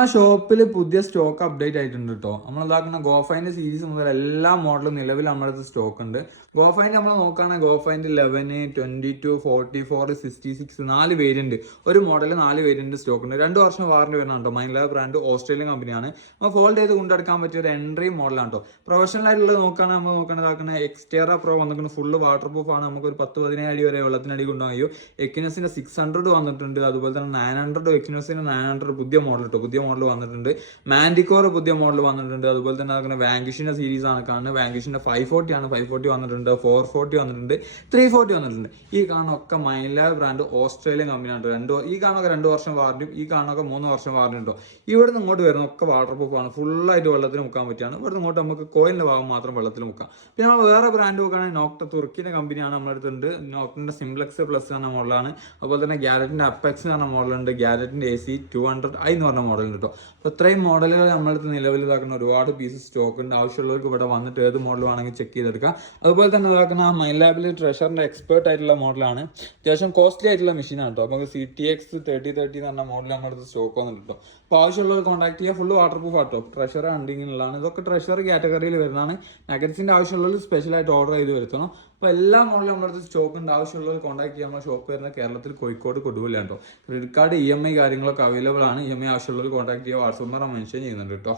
ആ ഷോപ്പിൽ പുതിയ സ്റ്റോക്ക് അപ്ഡേറ്റ് ആയിട്ടുണ്ട് കേട്ടോ. നമ്മളിതാക്കുന്ന ഗോഫൈൻ്റെ സീരീസ് മുതൽ എല്ലാ മോഡലും നിലവിൽ നമ്മുടെ അടുത്ത് സ്റ്റോക്ക് ഉണ്ട്. ഗോഫൈൻ്റെ നമ്മൾ നോക്കുകയാണെങ്കിൽ ഗോഫൈൻ്റെ 11, 22, 44, 66 4 വേരിയന്റ്, ഒരു മോഡൽ 4 വേരിയന്റ് സ്റ്റോക്ക് ഉണ്ട്. 2 വർഷം വാറണ്ടി വരുന്നുണ്ട് കേട്ടോ. മൈൻലാബ് ബ്രാൻഡ് ഓസ്ട്രേലിയൻ കമ്പനിയാണ്. അപ്പോൾ ഫോൾഡ് ചെയ്ത് കൊണ്ടെടുക്കാൻ പറ്റിയ ഒരു എൻട്രി മോഡലാണ് കേട്ടോ. പ്രൊഫഷണൽ ആയിട്ടുള്ളത് നോക്കുകയാണെങ്കിൽ നമ്മൾ നോക്കേണ്ടതാക്കുന്ന എക്സ്റ്റേറ പ്രോ വന്നിട്ടുണ്ട്. ഫുള്ള് വാട്ടർ പ്രൂഫ് ആണ്. നമുക്ക് ഒരു 10-15 അടി വരെ വെള്ളത്തിനടി കൊണ്ടുപോകാൻ കഴിയും. എക്വിനോസിൻ്റെ 600 വന്നിട്ടുണ്ട്. അതുപോലെ തന്നെ 900, എക്വിനോസിൻ്റെ 900 പുതിയ മോഡൽ കേട്ടോ. പുതിയ മോഡൽ വന്നിട്ടുണ്ട്. മാൻഡിക്കോർ പുതിയ മോഡൽ വന്നിട്ടുണ്ട്. അതുപോലെ തന്നെ അങ്ങനെ വാങ്കിഷിന്റെ സീരീസ് ആണ് കാണുന്നത്. വാങ്കിഷിന്റെ 540 ആണ്. 540 വന്നിട്ടുണ്ട്. 440 വന്നിട്ടുണ്ട്. 340 വന്നിട്ടുണ്ട്. ഈ കാണുന്നൊക്കെ മൈൻലാബ് ബ്രാൻഡ് ഓസ്ട്രേലിയൻ കമ്പനിയാണ്. ഈ കാണുന്നൊക്കെ 2 വർഷം വാറണ്ടിയും ഈ കാണുന്നൊക്കെ 3 വർഷം വാറണ്ടി ഉണ്ടോ. ഇവിടുന്ന് ഇങ്ങോട്ട് വരുന്ന ഒക്കെ വാട്ടർ പ്രൂഫ് ആണ്. ഫുള്ളായിട്ട് വെള്ളത്തിൽ മുക്കാൻ പറ്റിയാണ്. ഇവിടുന്ന് ഇങ്ങോട്ട് നമുക്ക് കോയിലിന്റെ ഭാഗം മാത്രം വെള്ളത്തിൽ മുക്കാം. പിന്നെ നമ്മൾ വേറെ ബ്രാൻഡ് നോക്കുകയാണെങ്കിൽ നോക്ട തുർക്കിന്റെ കമ്പനിയാണ് നമ്മുടെ അടുത്തുണ്ട്. നോക്ടന്റെ സിംപ്ലക്സ് പ്ലസ് എന്ന മോഡലാണ്. അതുപോലെ തന്നെ ഗ്യാരറ്റിന്റെ അപ്പെക്സ് എന്ന് പറഞ്ഞ മോഡലുണ്ട്. ഗ്യാരറ്റിന്റെ AC 200i എന്ന് പറഞ്ഞ മോഡലുണ്ട് കേട്ടോ. അപ്പോൾ ഇത്രയും മോഡലുകൾ നമ്മളടുത്ത് നിലവിൽ ഇതാക്കുന്ന ഒരുപാട് പീസ് സ്റ്റോക്ക് ഉണ്ട്. ആവശ്യമുള്ളവർക്ക് ഇവിടെ വന്നിട്ട് ഏത് മോഡൽ വേണമെങ്കിൽ ചെക്ക് ചെയ്തെടുക്കാം. അതുപോലെ തന്നെ ഇതാക്കുന്ന മൈൻലാബിൽ ട്രഷറിന്റെ എക്സ്പേർട്ട് ആയിട്ടുള്ള മോഡലാണ്. അത്യാവശ്യം കോസ്റ്റ്ലി ആയിട്ടുള്ള മെഷീനാണ് കേട്ടോ. അപ്പോൾ CTX 3030 എന്ന് പറഞ്ഞ മോഡൽ നമ്മുടെ അടുത്ത് സ്റ്റോക്ക് വന്നിട്ട് കേട്ടോ. അപ്പോൾ ആവശ്യമുള്ളവർ കോൺടാക്ട് ചെയ്യുക. ഫുള്ള് വാട്ടർ പ്രൂഫ് ആട്ടോ. ട്രഷർ ഹണ്ടിങ്ങിനുള്ളതാണ്. ഇതൊക്കെ ട്രഷർ കാറ്റഗറിയിൽ വരുന്നതാണ്. നഗറ്റ്സിന്റെ ആവശ്യമുള്ളവർ സ്പെഷ്യലായിട്ട് ഓർഡർ ചെയ്ത് വരുത്തണം. അപ്പോൾ എല്ലാ മോഡലും നമ്മുടെ അടുത്ത് സ്റ്റോക്ക് ഉണ്ട്. ആവശ്യമുള്ളവർ കോൺടാക്ട് ചെയ്യാൻ നമ്മുടെ ഷോപ്പ് വരുന്നത് കേരളത്തിൽ കോഴിക്കോട് കൊടുവില്ല കേട്ടോ. ക്രെഡിറ്റ് കാർഡ് EMI കാര്യങ്ങളൊക്കെ അവൈലബിൾ ആണ്. EMI ആവശ്യമുള്ളവർ കോൺടാക്ട് ചെയ്യുക. വാട്സപ്പ് നമ്പർ മെൻഷൻ ചെയ്യുന്നുണ്ട് കേട്ടോ.